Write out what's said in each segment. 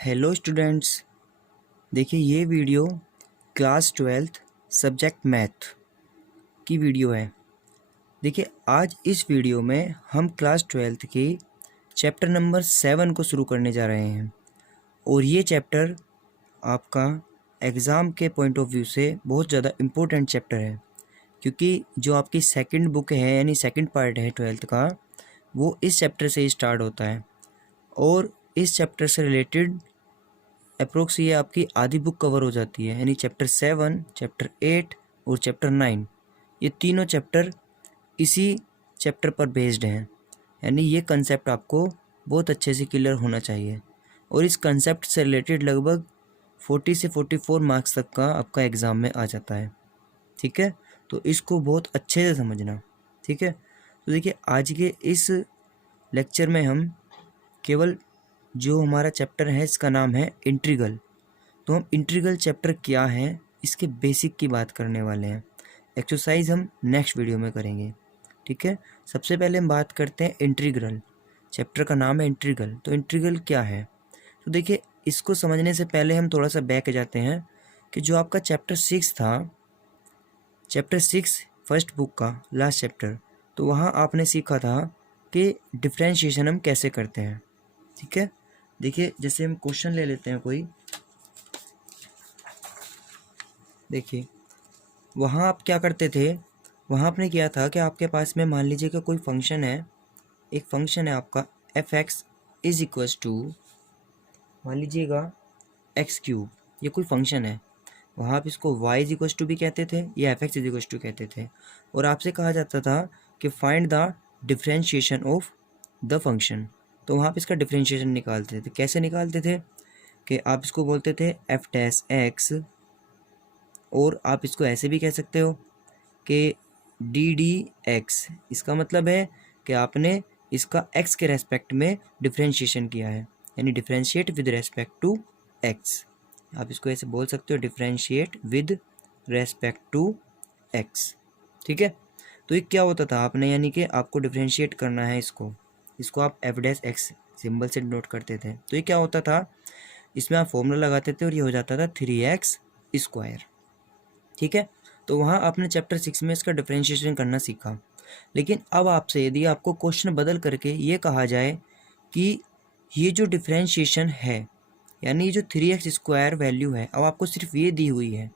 Hello students. देखिए ये video class 12th subject math की वीडियो है। देखिए आज इस वीडियो में हम क्लास 12th की चैप्टर नंबर 7 को शुरू करने जा रहे हैं और ये चैप्टर आपका एग्ज़ाम के पॉइंट ऑफ व्यू से बहुत ज़्यादा इम्पोर्टेंट चैप्टर है, क्योंकि जो आपकी सेकंड बुक है यानी सेकंड पार्ट है 12th का, वो इस चैप्टर से ही स्टार्ट होता है और इस चैप्टर से रिलेटेड अप्रोक्स ये आपकी आधी बुक कवर हो जाती है, यानी चैप्टर 7, चैप्टर 8 और चैप्टर 9, ये तीनों चैप्टर इसी चैप्टर पर बेस्ड हैं। यानी ये कंसेप्ट आपको बहुत अच्छे से क्लियर होना चाहिए और इस कंसेप्ट से रिलेटेड लगभग 40 से 44 मार्क्स तक का आपका एग्ज़ाम में आ जाता है। ठीक है, तो इसको बहुत अच्छे से समझना। ठीक है, तो देखिए आज के इस लेक्चर में हम केवल जो हमारा चैप्टर है इसका नाम है इंटीग्रल, तो हम इंटीग्रल चैप्टर क्या है इसके बेसिक की बात करने वाले हैं। एक्सरसाइज हम नेक्स्ट वीडियो में करेंगे। ठीक है, सबसे पहले हम बात करते हैं इंटीग्रल। चैप्टर का नाम है इंटीग्रल, तो इंटीग्रल क्या है। तो देखिए इसको समझने से पहले हम थोड़ा सा बैक जाते हैं कि जो आपका चैप्टर 6 था, चैप्टर 6 फर्स्ट बुक का लास्ट चैप्टर, तो वहाँ आपने सीखा था कि डिफ्रेंशिएशन हम कैसे करते हैं। ठीक है, देखिए जैसे हम क्वेश्चन ले लेते हैं कोई, देखिए वहाँ आप क्या करते थे, वहाँ आपने किया था कि आपके पास में मान लीजिए कि कोई फंक्शन है, एक फंक्शन है आपका f x is equals to, मान लीजिएगा एक्स क्यूब, ये कोई फंक्शन है। वहाँ आप इसको वाई इज इक्वल्स टू भी कहते थे या f x is equals to कहते थे, और आपसे कहा जाता था कि find the differentiation of the function. तो वहाँ आप इसका डिफ्रेंशिएशन निकालते थे। कैसे निकालते थे कि आप इसको बोलते थे एफ डैश एक्स, और आप इसको ऐसे भी कह सकते हो कि डी डी एक्स। इसका मतलब है कि आपने इसका एक्स के रेस्पेक्ट में डिफ्रेंशिएशन किया है, यानी differentiate with respect to x. आप इसको ऐसे बोल सकते हो, differentiate with respect to x. ठीक है, तो ये क्या होता था, आपने यानी कि आपको डिफ्रेंशिएट करना है इसको आप एफ डैश एक्स सिंबल से डिनोट करते थे। तो ये क्या होता था, इसमें आप फॉर्मूला लगाते थे और ये हो जाता था 3x स्क्वायर। ठीक है, तो वहाँ आपने चैप्टर 6 में इसका डिफरेंशिएशन करना सीखा। लेकिन अब आपसे यदि आपको क्वेश्चन बदल करके ये कहा जाए कि ये जो डिफरेंशिएशन है, यानी ये जो 3x स्क्वायर वैल्यू है, अब आपको सिर्फ ये दी हुई है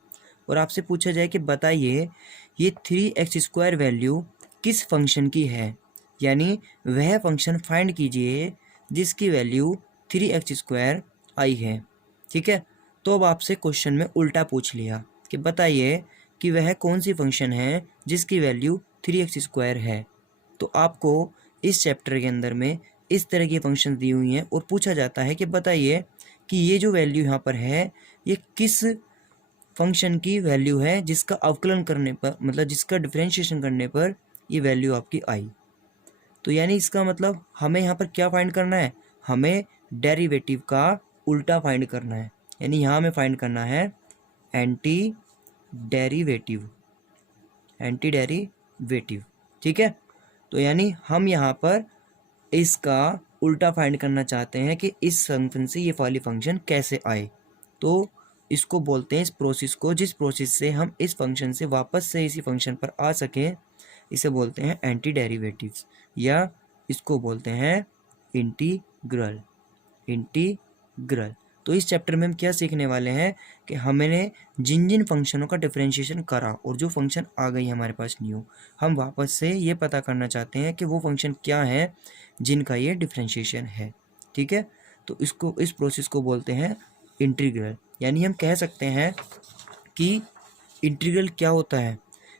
और आपसे पूछा जाए कि बताइए ये 3x स्क्वायर वैल्यू किस फंक्शन की है, यानी वह फंक्शन फाइंड कीजिए जिसकी वैल्यू 3x स्क्वायर आई है। ठीक है, तो अब आपसे क्वेश्चन में उल्टा पूछ लिया कि बताइए कि वह कौन सी फंक्शन है जिसकी वैल्यू 3x स्क्वायर है। तो आपको इस चैप्टर के अंदर में इस तरह की फंक्शन दी हुई हैं और पूछा जाता है कि बताइए कि ये जो वैल्यू यहाँ पर है ये किस फंक्शन की वैल्यू है जिसका अवकलन करने पर, मतलब जिसका डिफरेंशिएशन करने पर ये वैल्यू आपकी आई। तो यानी इसका मतलब हमें यहाँ पर क्या फाइंड करना है, हमें डेरिवेटिव का उल्टा फाइंड करना है। यानी यहाँ हमें फाइंड करना है एंटी डेरिवेटिव, एंटी डेरिवेटिव। ठीक है, तो यानी हम यहाँ पर इसका उल्टा फाइंड करना चाहते हैं कि इस फंक्शन से ये वाली फंक्शन कैसे आए। तो इसको बोलते हैं, इस प्रोसेस को, जिस प्रोसेस से हम इस फंक्शन से वापस से इसी फंक्शन पर आ सकें, इसे बोलते हैं एंटी डेरिवेटिव्स, या इसको बोलते हैं इंटीग्रल। इंटीग्रल। तो इस चैप्टर में हम क्या सीखने वाले हैं कि हमने जिन जिन फंक्शनों का डिफरेंशिएशन करा और जो फंक्शन आ गई हमारे पास न्यू, हम वापस से ये पता करना चाहते हैं कि वो फंक्शन क्या है जिनका ये डिफरेंशिएशन है। ठीक है, तो इसको, इस प्रोसेस को बोलते हैं इंटीग्रल। यानी हम कह सकते हैं कि इंटीग्रल क्या होता है,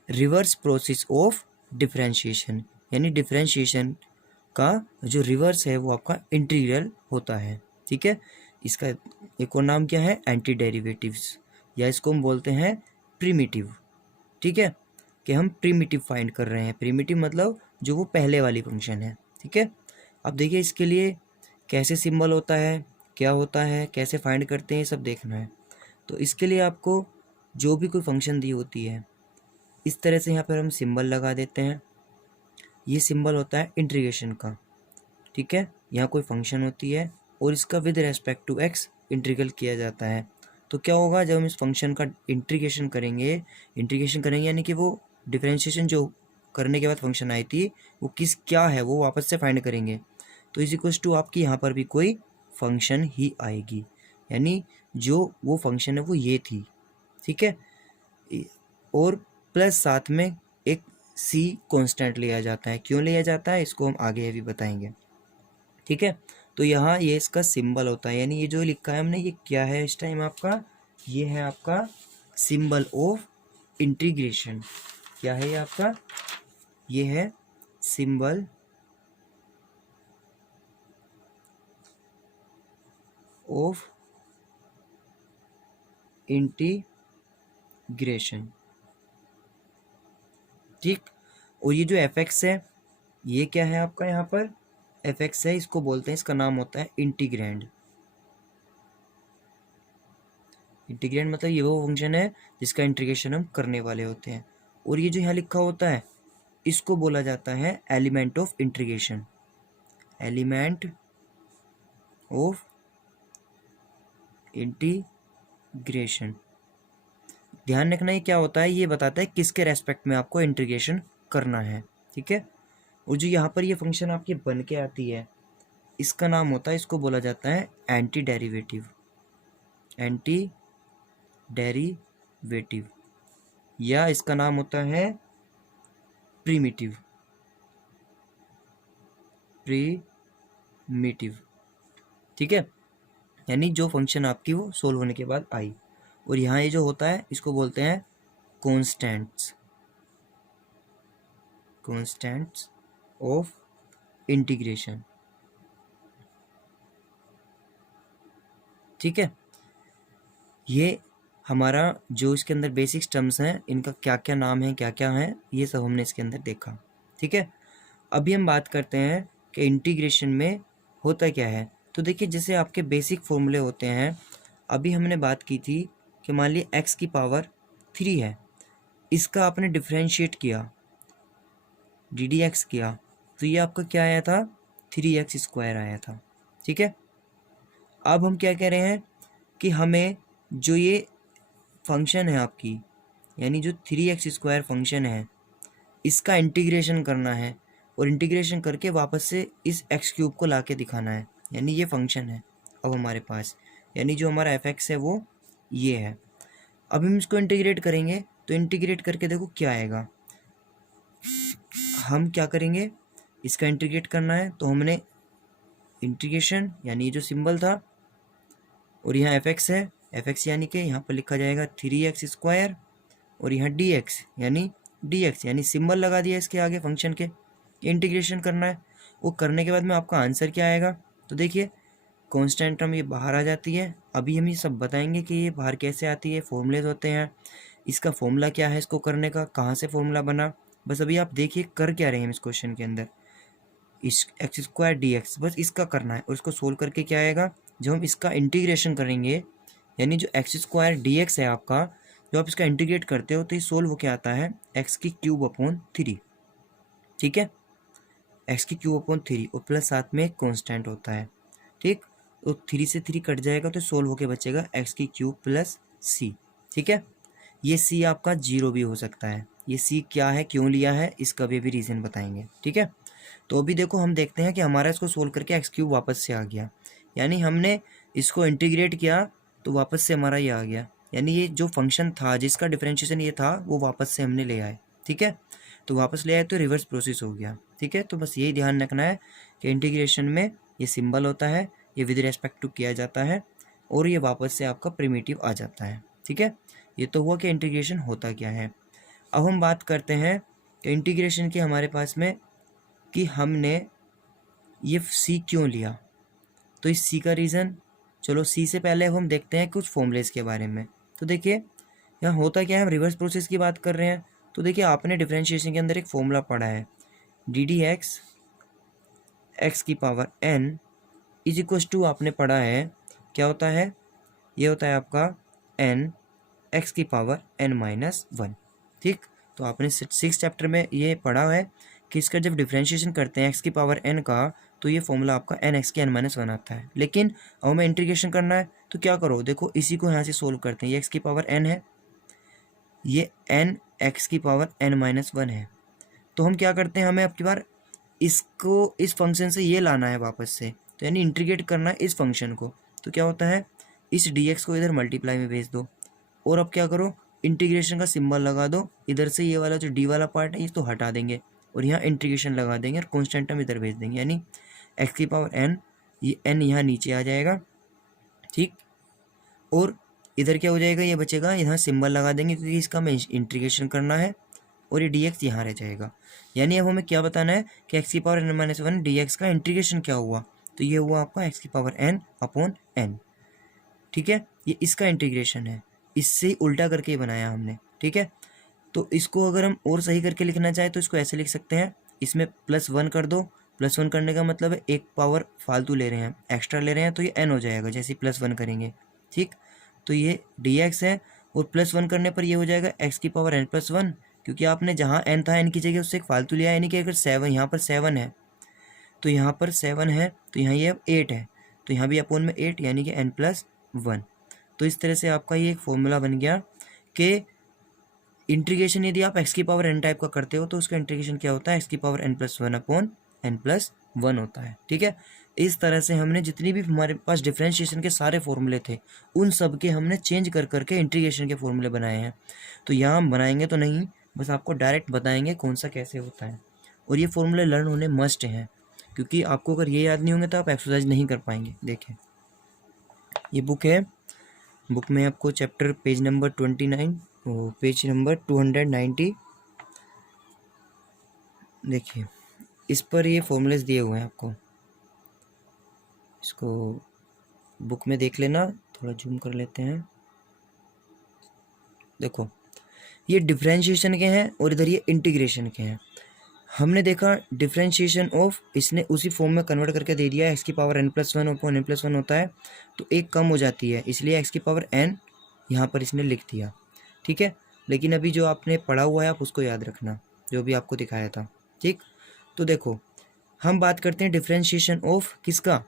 रिवर्स प्रोसेस ऑफ डिफरेंशिएशन, यानी डिफरेंशिएशन का जो रिवर्स है वो आपका इंटीग्रल होता है। ठीक है, इसका एक और नाम क्या है, एंटी डेरिवेटिव्स, या इसको हम बोलते हैं प्रिमिटिव। ठीक है, कि हम प्रिमिटिव फाइंड कर रहे हैं। प्रिमिटिव मतलब जो वो पहले वाली फंक्शन है। ठीक है, अब देखिए इसके लिए कैसे सिंबल होता है, क्या होता है, कैसे फाइंड करते हैं, सब देखना है। तो इसके लिए आपको जो भी कोई फंक्शन दी होती है, इस तरह से यहाँ पर हम सिंबल लगा देते हैं। ये सिंबल होता है इंटीग्रेशन का। ठीक है, यहाँ कोई फंक्शन होती है और इसका with respect to x integral किया जाता है। तो क्या होगा, जब हम इस फंक्शन का इंटीग्रेशन करेंगे यानी कि वो डिफरेंशिएशन जो करने के बाद फंक्शन आई थी वो क्या है वो वापस से फाइंड करेंगे। तो इज इक्वल्स टू आपकी यहाँ पर भी कोई फंक्शन ही आएगी, यानी जो वो फंक्शन है वो ये थी, ठीक है। और प्लस साथ में एक सी कांस्टेंट लिया जाता है। क्यों लिया जाता है इसको हम आगे भी बताएंगे, ठीक है। तो यहाँ ये इसका सिंबल होता है, यानी ये जो लिखा है हमने ये क्या है इस टाइम आपका, ये है आपका सिंबल ऑफ इंटीग्रेशन। क्या है ये आपका, ये है सिंबल ऑफ इंटीग्रेशन, ठीक। और ये जो एफ एक्स है ये क्या है आपका, यहाँ पर एफ एक्स है, इसको बोलते हैं, इसका नाम होता है इंटीग्रैंड। इंटीग्रैंड मतलब ये वो फंक्शन है जिसका इंटीग्रेशन हम करने वाले होते हैं। और ये जो यहाँ लिखा होता है इसको बोला जाता है element of integration, element of integration. ध्यान रखना ये क्या होता है, ये बताता है किसके रेस्पेक्ट में आपको इंटीग्रेशन करना है, ठीक है। और जो यहाँ पर ये फंक्शन आपकी बन के आती है इसका नाम होता है, इसको बोला जाता है एंटी डेरिवेटिव, एंटी डेरिवेटिव, या इसका नाम होता है प्रीमिटिव, प्रीमिटिव, ठीक है। यानी जो फंक्शन आपकी वो सोल्व होने के बाद आई। और यहाँ ये जो होता है इसको बोलते हैं कॉन्स्टेंट्स, कॉन्स्टेंट्स ऑफ इंटीग्रेशन, ठीक है। ये हमारा जो इसके अंदर बेसिक्स टर्म्स हैं इनका क्या क्या नाम है, क्या क्या है, ये सब हमने इसके अंदर देखा, ठीक है। अभी हम बात करते हैं कि इंटीग्रेशन में होता क्या है। तो देखिए जैसे आपके बेसिक फॉर्मूले होते हैं, अभी हमने बात की थी कि मान लीजिए एक्स की पावर 3 है, इसका आपने डिफरेंशिएट किया, डी डी एक्स किया, तो ये आपका क्या आया था, 3x² आया था, ठीक है। अब हम क्या कह रहे हैं कि हमें जो ये फंक्शन है आपकी, यानी जो 3x² फंक्शन है इसका इंटीग्रेशन करना है, और इंटीग्रेशन करके वापस से इस x³ को लाके दिखाना है, यानी ये फंक्शन है अब हमारे पास, यानी जो हमारा f(x) है वो ये है। अब हम इसको इंटीग्रेट करेंगे, तो इंटीग्रेट करके देखो क्या आएगा। हम क्या करेंगे, इसका इंटीग्रेट करना है तो हमने इंटीग्रेशन यानी ये जो सिंबल था, और यहाँ f(x) है, f(x) यानी कि यहाँ पर लिखा जाएगा 3x², और यहाँ dx यानी dx यानी सिंबल लगा दिया इसके आगे फंक्शन के, इंटीग्रेशन करना है। वो करने के बाद में आपका आंसर क्या आएगा, तो देखिए कांस्टेंट टर्म ये बाहर आ जाती है। अभी हम ये सब बताएंगे कि ये बाहर कैसे आती है, फॉर्मूलेज होते हैं, इसका फॉर्मूला क्या है इसको करने का, कहाँ से फॉर्मूला बना। बस अभी आप देखिए कर क्या रहे हैं इस क्वेश्चन के अंदर, इस x² dx बस इसका करना है, और इसको सोल्व करके क्या आएगा, जब हम इसका इंटीग्रेशन करेंगे, यानी जो x² dx है आपका, जब आप इसका इंटीग्रेट करते हो तो ये सोल्व होके आता है x³/3, ठीक है, x³/3, और प्लस साथ में एक कॉन्स्टेंट होता है, ठीक। तो 3 से 3 कट जाएगा तो सोल्व होके बचेगा x³ + c, ठीक है। ये c आपका 0 भी हो सकता है, ये c क्या है क्यों लिया है इसका भी रीज़न बताएंगे, ठीक है। तो अभी देखो हम देखते हैं कि हमारा इसको सोल्व करके x³ वापस से आ गया, यानी हमने इसको इंटीग्रेट किया तो वापस से हमारा ये आ गया, यानी ये जो फंक्शन था जिसका डिफरेंशिएशन ये था वो वापस से हमने ले आए, ठीक है। तो वापस ले आए तो रिवर्स प्रोसेस हो गया, ठीक है। तो बस यही ध्यान रखना है कि इंटीग्रेशन में ये सिंबल होता है, ये विद रेस्पेक्ट टू किया जाता है, और ये वापस से आपका प्रिमिटिव आ जाता है, ठीक है। ये तो हुआ कि इंटीग्रेशन होता क्या है। अब हम बात करते हैं कि इंटीग्रेशन की हमारे पास में कि हमने ये c क्यों लिया। तो इस c का रीज़न, चलो c से पहले हम देखते हैं कुछ फॉर्मूलेज के बारे में। तो देखिए यहाँ होता क्या है, हम रिवर्स प्रोसेस की बात कर रहे हैं। तो देखिए आपने डिफरेंशिएशन के अंदर एक फॉर्मूला पढ़ा है, ddx x⁴n = आपने पढ़ा है क्या होता है, ये होता है आपका n x⁴n-1, ठीक। तो आपने 6th चैप्टर में ये पढ़ा है कि इसका जब डिफरेंशिएशन करते हैं x⁴n का तो ये फॉर्मूला आपका एन एक्स की एन माइनस वन आता है। लेकिन अब हमें इंटीग्रेशन करना है तो क्या करो, देखो इसी को यहाँ से सोल्व करते हैं। ये एक्स की पावर एन है, ये एन एक्स की पावर एन माइनस वन है। तो हम क्या करते हैं, हमें अब की बार इसको इस फंक्शन से ये लाना है वापस से, तो यानी इंटीग्रेट करना है इस फंक्शन को। तो क्या होता है, इस dx को इधर मल्टीप्लाई में भेज दो और अब क्या करो, इंटीग्रेशन का सिंबल लगा दो। इधर से ये वाला जो डी वाला पार्ट है ये तो हटा देंगे और यहाँ इंटीग्रेशन लगा देंगे और कॉन्स्टेंट टर्म इधर भेज देंगे, यानी एक्स की पावर एन, ये एन यहाँ नीचे आ जाएगा, ठीक। और इधर क्या हो जाएगा, ये बचेगा, यहाँ सिंबल लगा देंगे क्योंकि इसका हमें इंटीग्रेशन करना है और ये dx यहाँ रह जाएगा। यानी अब हमें क्या बताना है कि x की power n minus one dx का इंटीग्रेशन क्या हुआ, तो ये हुआ आपका x की पावर n अपॉन n, ठीक है। ये इसका इंटीग्रेशन है, इससे ही उल्टा करके ही बनाया हमने, ठीक है। तो इसको अगर हम और सही करके लिखना चाहें तो इसको ऐसे लिख सकते हैं, इसमें प्लस वन कर दो। प्लस वन करने का मतलब है एक पावर फालतू ले रहे हैं, एक्स्ट्रा ले रहे हैं, तो ये n हो जाएगा जैसे ही प्लस वन करेंगे, ठीक। तो ये dx है और प्लस वन करने पर ये हो जाएगा x की पावर n प्लस वन, क्योंकि आपने जहाँ n था n की जगह उससे एक फालतू लिया, यानी कि अगर सेवन, यहाँ पर सेवन है तो यहाँ पर सेवन है, तो यहाँ ये 8 है, तो यहाँ भी अपोन में 8, यानी कि n प्लस वन। तो इस तरह से आपका ये एक फॉर्मूला बन गया कि इंटीग्रेशन यदि आप x की पावर n टाइप का करते हो तो उसका इंटीग्रेशन क्या होता है, x की power n plus one upon n plus one होता है, ठीक है। इस तरह से हमने जितनी भी हमारे पास डिफरेंशिएशन के सारे फॉर्मूले थे उन सब के हमने चेंज कर करके इंटीग्रेशन के फॉर्मूले बनाए हैं। तो यहाँ हम बनाएंगे तो नहीं, बस आपको डायरेक्ट बताएंगे कौन सा कैसे होता है। और ये फॉर्मूले लर्न होने मस्ट हैं, क्योंकि आपको अगर ये याद नहीं होंगे तो आप एक्सरसाइज नहीं कर पाएंगे। देखें, ये बुक है, बुक में आपको चैप्टर पेज नंबर 29 और पेज नंबर 290, देखिए इस पर ये फॉर्मूलेस दिए हुए हैं आपको, इसको बुक में देख लेना। थोड़ा जूम कर लेते हैं, देखो ये डिफरेंशिएशन के हैं और इधर ये इंटीग्रेशन के हैं। हमने देखा डिफरेंशिएशन ऑफ, इसने उसी फॉर्म में कन्वर्ट करके दे दिया, एक्स की power n plus one upon n plus one होता है, तो एक कम हो जाती है, इसलिए एक्स की पावर n यहाँ पर इसने लिख दिया, ठीक है। लेकिन अभी जो आपने पढ़ा हुआ है आप उसको याद रखना, जो भी आपको दिखाया था, ठीक। तो देखो हम बात करते हैं डिफरेंशिएशन ऑफ किसका,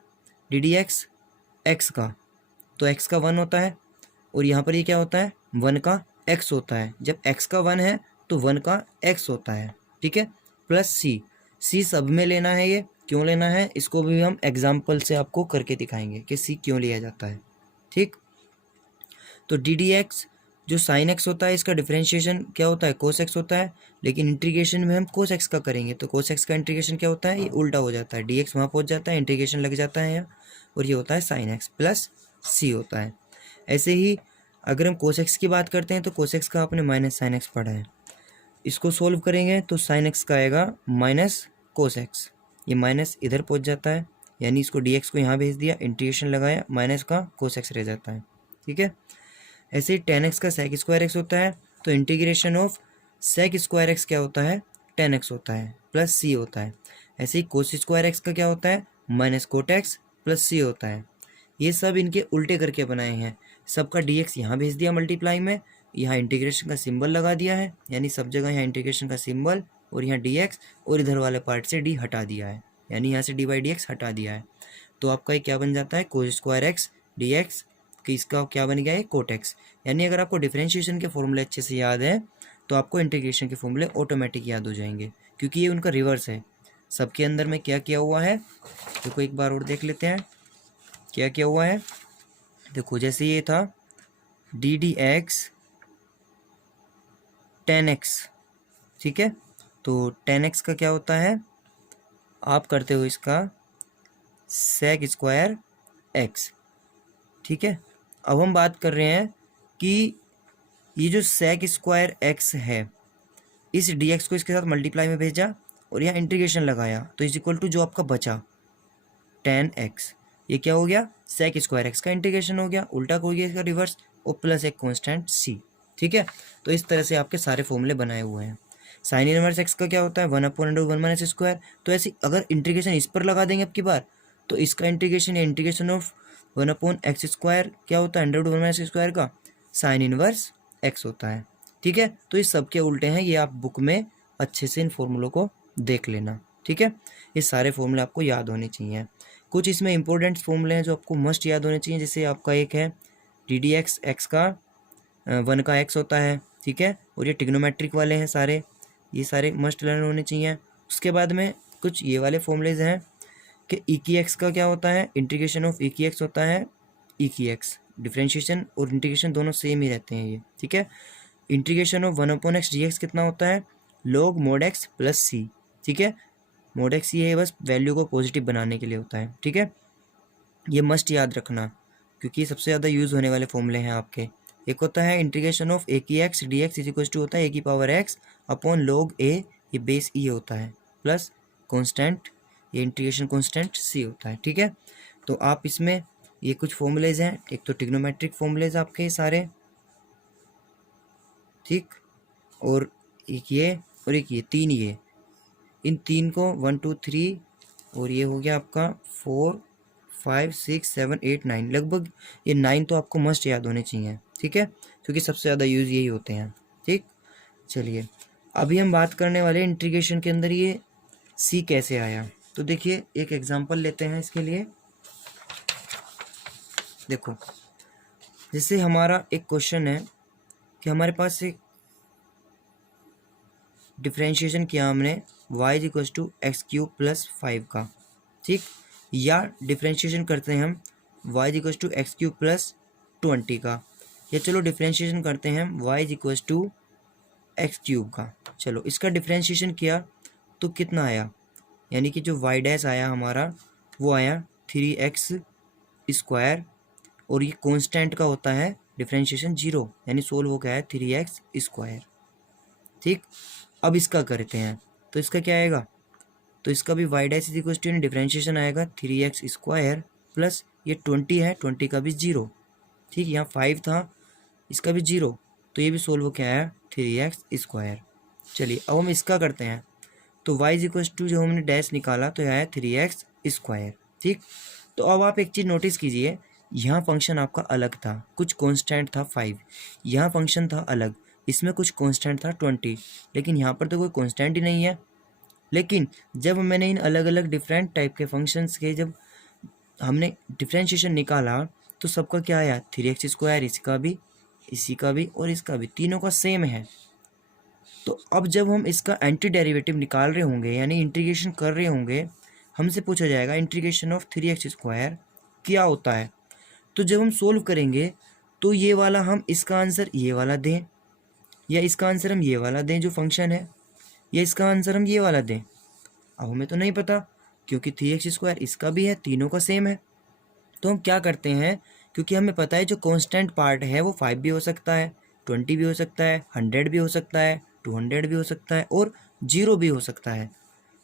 डी डी एक्स एक्स का, तो एक्स का वन होता है और यहाँ पर ये क्या होता है, वन का एक्स होता है। जब एक्स का वन है तो वन का एक्स होता है, ठीक है, प्लस सी सब में लेना है। ये क्यों लेना है, इसको भी हम एग्जाम्पल से आपको करके दिखाएंगे कि सी क्यों लिया जाता है, ठीक। तो डी डी एक्स जो साइन एक्स होता है इसका डिफरेंशिएशन क्या होता है, कोस एक्स होता है, लेकिन इंटीग्रेशन में हम कोस एक्स का करेंगे तो कोस एक्स का इंटीग्रेशन क्या होता है, ये उल्टा हो जाता है, डी एक्स वहाँ पहुँच जाता है, इंटीग्रेशन लग जाता है यहाँ, और ये होता है साइन एक्स प्लस सी होता है। ऐसे ही अगर हम कोस एक्स की बात करते हैं तो कोस एक्स का आपने माइनस साइन एक्स पढ़ा है, इसको सोल्व करेंगे तो साइन एक्स का आएगा माइनस कोस एक्स, ये माइनस इधर पहुंच जाता है, यानी इसको डी एक्स को यहाँ भेज दिया, इंटीग्रेशन लगाया, माइनस का कोस एक्स रह जाता है, ठीक है। ऐसे ही टेन एक्स का सेक स्क्वायर एक्स होता है, तो integration of sec square x क्या होता है, टेन एक्स होता है प्लस सी होता है। ऐसे ही कोस स्क्वायर एक्स का क्या होता है, माइनस कोट एक्स प्लस सी होता है। ये सब इनके उल्टे करके बनाए हैं, सबका डी एक्स यहाँ भेज दिया मल्टीप्लाई में, यहाँ इंटीग्रेशन का सिंबल लगा दिया है, यानी सब जगह यहाँ इंटीग्रेशन का सिंबल और यहाँ डी एक्स, और इधर वाले पार्ट से डी हटा दिया है, यानी यहाँ से डी बाई डी एक्स हटा दिया है। तो आपका ये क्या बन जाता है, cos square x d x, कि इसका क्या बन गया है, कोट एक्स। यानी अगर आपको डिफरेंशिएशन के फॉर्मूले अच्छे से याद है तो आपको इंटीग्रेशन के फॉर्मूले ऑटोमेटिक याद हो जाएंगे, क्योंकि ये उनका रिवर्स है। सबके अंदर में क्या किया हुआ है, देखो एक बार और देख लेते हैं क्या क्या हुआ है। देखो जैसे ये था D D x ten x, ठीक है, तो टेन एक्स का क्या होता है, आप करते हो इसका सेक स्क्वायर एक्स, ठीक है। अब हम बात कर रहे हैं कि ये जो सेक स्क्वायर एक्स है, इस डी एक्स को इसके साथ मल्टीप्लाई में भेजा और यहाँ इंटीग्रेशन लगाया, तो इज इक्वल टू जो आपका बचा टेन एक्स, ये क्या हो गया, सेक स्क्वायर एक्स का इंटीग्रेशन हो गया, उल्टा हो गया इसका रिवर्स, और प्लस एक कांस्टेंट सी, ठीक है। तो इस तरह से आपके सारे फॉर्मूले बनाए हुए हैं। साइन इनवर्स एक्स का क्या होता है, one upon under one minus square, तो ऐसे अगर इंटीग्रेशन इस पर लगा देंगे अब की बार, तो इसका इंटीग्रेशन या integration of one upon x square क्या होता है, अंडर वन माइनस स्क्वायर का साइन इनवर्स एक्स होता है, ठीक है। तो ये सब के उल्टे हैं, ये आप बुक में अच्छे से इन फॉर्मूलों को देख लेना, ठीक है, ये सारे फॉर्मूले आपको याद होने चाहिए। कुछ इसमें इंपॉर्टेंट फॉर्मूले हैं जो आपको मस्ट याद होने चाहिए, जैसे आपका एक है डी डी एक्स, एक्स का 1 का एक्स होता है, ठीक है, और ये टिग्नोमेट्रिक वाले हैं सारे, ये सारे मस्ट लर्न होने चाहिए। उसके बाद में कुछ ये वाले फॉर्मूलेज हैं कि ई की एक्स का क्या होता है, इंटीग्रेशन ऑफ ई की एक्स होता है ई की एक्स, डिफ्रेंशिएशन और इंटीग्रेशन दोनों सेम ही रहते हैं ये, ठीक है। इंटीग्रेशन ऑफ 1/x dx कितना होता है, log mod x प्लस सी, ठीक है, mod x ये है बस वैल्यू को पॉजिटिव बनाने के लिए होता है, ठीक है। ये मस्ट याद रखना क्योंकि ये सबसे ज़्यादा यूज़ होने वाले फॉर्मूले हैं आपके। एक होता है इंटीग्रेशन ऑफ ए की x d x is equal to होता है ए की power x upon log a, ये बेस ई होता है, प्लस कॉन्स्टेंट, ये इंटीग्रेशन कॉन्स्टेंट सी होता है, ठीक है। तो आप इसमें ये कुछ फॉर्मूलेज हैं, एक तो टिग्नोमेट्रिक फॉर्मूलेज आपके सारे, ठीक, और एक ये और एक ये, तीन ये, इन तीन को 1 2 3 और ये हो गया आपका 4 5 6 7 8 9, लगभग ये 9 तो आपको मस्ट याद होने चाहिए, ठीक है, क्योंकि सबसे ज़्यादा यूज़ यही होते हैं, ठीक। चलिए अभी हम बात करने वाले इंटीग्रेशन के अंदर ये सी कैसे आया। तो देखिए एक एग्जांपल लेते हैं इसके लिए। देखो जैसे हमारा एक क्वेश्चन है कि हमारे पास एक डिफ्रेंशिएशन किया हमने y is equal to x cube plus 5 का, ठीक, या डिफ्रेंशिएशन करते हैं हम y is equal to x cube plus 20 का, या चलो डिफ्रेंशिएशन करते हैं y is equal to x cube का। चलो इसका डिफ्रेंशिएशन किया तो कितना आया, यानी कि जो y डैश आया हमारा वो आया 3x स्क्वायर, और ये कांस्टेंट का होता है डिफ्रेंशिएशन 0, यानी सोल्व हो गया है 3x स्क्वायर, ठीक। अब इसका करते हैं तो इसका क्या आएगा, तो इसका भी y dash is equal to differentiation आएगा 3x स्क्वायर प्लस ये 20 है, 20 का भी 0, ठीक, यहाँ 5 था इसका भी 0, तो ये भी सोल्व हो क्या आया 3x स्क्वायर। चलिए अब हम इसका करते हैं तो y इज इक्वल टू जो हमने डैश निकाला तो यह आया 3x स्क्वायर, ठीक। तो अब आप एक चीज़ नोटिस कीजिए, यहाँ फंक्शन आपका अलग था, कुछ कांस्टेंट था 5, यहाँ फंक्शन था अलग, इसमें कुछ कांस्टेंट था 20, लेकिन यहाँ पर तो कोई कांस्टेंट ही नहीं है। लेकिन जब मैंने इन अलग अलग डिफरेंट टाइप के फंक्शंस के जब हमने डिफ्रेंशिएशन निकाला तो सबका क्या आया 3x स्क्वायर, इसका भी, इसी का भी और इसका भी, तीनों का सेम है। तो अब जब हम इसका एंटी डेरिवेटिव निकाल रहे होंगे यानी इंटीग्रेशन कर रहे होंगे, हमसे पूछा जाएगा इंटीग्रेशन ऑफ 3x स्क्वायर क्या होता है। तो जब हम सोल्व करेंगे तो ये वाला हम इसका आंसर ये वाला दें, या इसका आंसर हम ये वाला दें जो फंक्शन है, या इसका आंसर हम ये वाला दें। अब हमें तो नहीं पता क्योंकि 3x स्क्वायर इसका भी है, तीनों का सेम है। तो हम क्या करते हैं, क्योंकि हमें पता है जो कांस्टेंट पार्ट है वो 5 भी हो सकता है, 20 भी हो सकता है, 100 भी हो सकता है, 200 भी हो सकता है और 0 भी हो सकता है,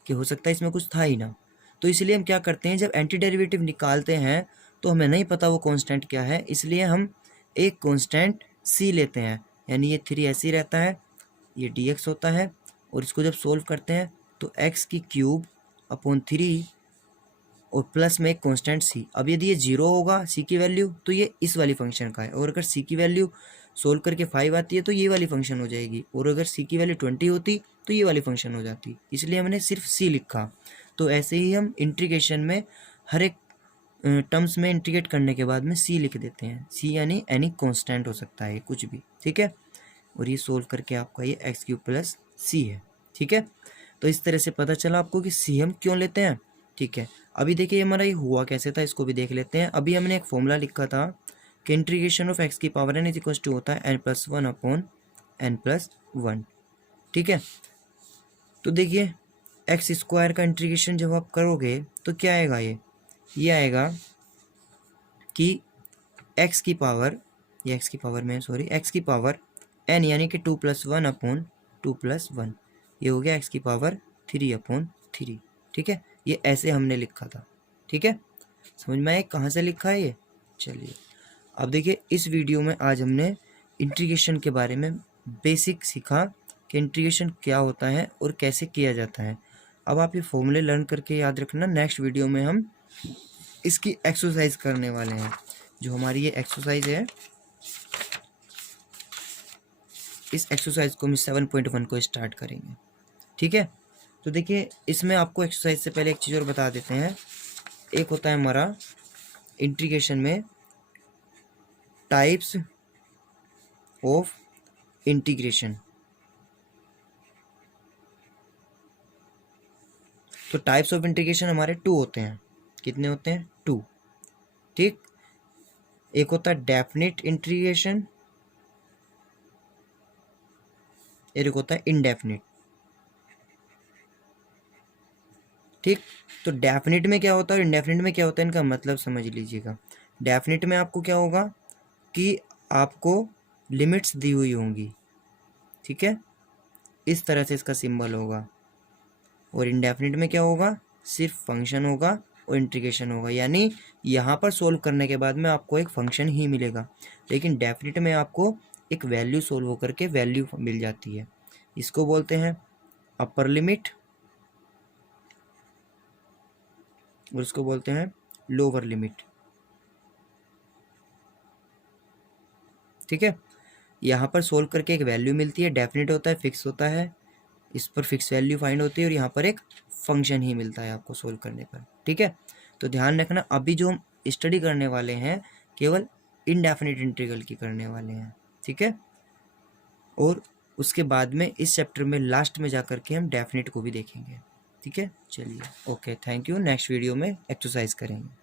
कि हो सकता है इसमें कुछ था ही ना। तो इसलिए हम क्या करते हैं, जब एंटी डेरिवेटिव निकालते हैं तो हमें नहीं पता वो कांस्टेंट क्या है, इसलिए हम एक कांस्टेंट c लेते हैं, यानी ये 3 ऐसे ही रहता है, ये dx होता है, और इसको जब सोल्व करते हैं तो x की क्यूब अपॉन 3 और प्लस में एक कांस्टेंट c। अब यदि ये 0 होगा c की वैल्यू तो ये इस वाली फंक्शन का है, और अगर c की वैल्यू सोल्व करके 5 आती है तो ये वाली फंक्शन हो जाएगी, और अगर c की वैल्यू 20 होती तो ये वाली फंक्शन हो जाती, इसलिए हमने सिर्फ c लिखा। तो ऐसे ही हम इंटीग्रेशन में हर एक टर्म्स में इंटीग्रेट करने के बाद में c लिख देते हैं, c यानी एनी कांस्टेंट हो सकता है कुछ भी, ठीक है, और ये सोल्व करके आपका ये एक्स क्यूब प्लस सी है, ठीक है। तो इस तरह से पता चला आपको कि सी हम क्यों लेते हैं, ठीक है। अभी देखिए हमारा ये हुआ कैसे था, इसको भी देख लेते हैं। अभी हमने एक फॉर्मूला लिखा था कि इंटीग्रेशन ऑफ एक्स की power n is equal to होता है n+1 अपॉन n+1, ठीक है। तो देखिए एक्स स्क्वायर का इंटीग्रेशन जब आप करोगे तो क्या आएगा, ये आएगा कि एक्स की पावर, ये एक्स की पावर में सॉरी एक्स की पावर n यानी कि 2+1 अपॉन 2+1, ये हो गया एक्स की पावर 3 अपॉन 3, ठीक है। ये ऐसे हमने लिखा था, ठीक है, समझ में आए कहाँ से लिखा है ये। चलिए अब देखिए इस वीडियो में आज हमने इंटीग्रेशन के बारे में बेसिक सीखा कि इंटीग्रेशन क्या होता है और कैसे किया जाता है। अब आप ये फॉर्मूले लर्न करके याद रखना, नेक्स्ट वीडियो में हम इसकी एक्सरसाइज करने वाले हैं। जो हमारी ये एक्सरसाइज है, इस एक्सरसाइज को हम 7.1 को स्टार्ट करेंगे, ठीक है। तो देखिए इसमें आपको एक्सरसाइज से पहले एक चीज़ और बता देते हैं। एक होता है हमारा इंटीग्रेशन में टाइप्स ऑफ इंटीग्रेशन। तो टाइप्स ऑफ इंटीग्रेशन हमारे 2 होते हैं। कितने होते हैं? 2। ठीक। एक होता है डेफिनिट इंटीग्रेशन, एक होता है इनडेफिनिट। ठीक। तो डेफिनिट में क्या होता है और इनडेफिनिट में क्या होता है, इनका मतलब समझ लीजिएगा। डेफिनिट में आपको क्या होगा कि आपको लिमिट्स दी हुई होंगी, ठीक है, इस तरह से इसका सिंबल होगा। और इनडेफिनिट में क्या होगा, सिर्फ फंक्शन होगा और इंटीग्रेशन होगा, यानी यहाँ पर सोल्व करने के बाद में आपको एक फंक्शन ही मिलेगा। लेकिन डेफिनिट में आपको एक वैल्यू सोल्व होकर के वैल्यू मिल जाती है। इसको बोलते हैं अपर लिमिट और इसको बोलते हैं लोअर लिमिट। ठीक है। यहाँ पर सोल्व करके एक वैल्यू मिलती है, डेफिनिट होता है, फिक्स होता है, इस पर फिक्स वैल्यू फाइंड होती है और यहाँ पर एक फंक्शन ही मिलता है आपको सोल्व करने पर। ठीक है। तो ध्यान रखना, अभी जो हम स्टडी करने वाले हैं केवल इनडेफिनिट इंटीग्रल की करने वाले हैं। ठीक है। और उसके बाद में इस चैप्टर में लास्ट में जाकर के हम डेफिनिट को भी देखेंगे। ठीक है। चलिए, okay, thank you. Next video में एक्सरसाइज करेंगे।